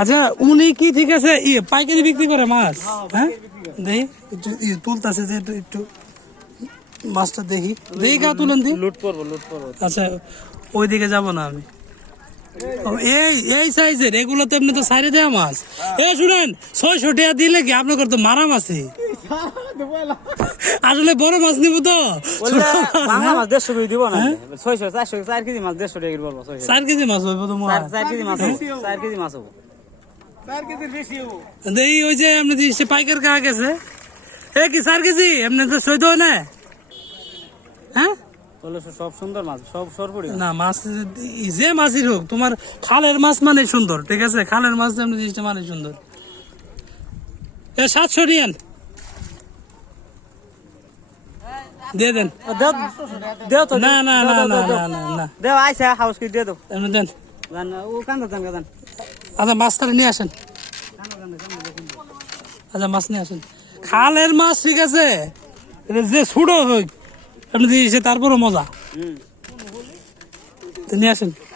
আচ্ছা উনি কি ঠিক আছে পাইকারি বিক্রি করে মাছ? হ্যাঁ দেখি একটু তুলতেছে যে একটু মাছটা দেখি দেখি গা তুলেন দি লুট করবো। আচ্ছা ওইদিকে যাব না আমি। এই সাইজের এগুলো তো এমনি তো সাইডে দেওয়া মাছ। শুনেন 600 টাকা দিলে কি আপনার তো মারা মাছই আসলে বড় মাছ নিব তো মাছ 150 করে দিব না 600 400 4 কেজি মাছ 150 টাকা বলবো 4 কেজি মাছ হইব তো 4 কেজি মাছ 4 কেজি মাছ হবো 4 কেজির বেশি হবো। দেখি ওই যে আপনি যে পাইকার কা গেছে কি 4 কেজি এমনি তো সইতো না। হ্যাঁ সব সুন্দর মাছ সব সরপুরি না মাছ যে মাছই হোক তোমার খালের মাছ মানে সুন্দর ঠিক আছে খালের মাছ এমনি জিনিসটা মানে সুন্দর। 700 রিয়াল দিয়ে দেন। দেও তো না না না না না না না দেও আইসা হাউস কি দিয়ে দাও এমনি দেন। ও কান্দা জান আচ্ছা মাছটা নিয়ে আসেন। আচ্ছা মাছ নিয়ে আসেন খালের মাছ ঠিক আছে যে ছুড়ো হোক আপনি দিয়েছে তারপরও মজা নিয়ে আসেন।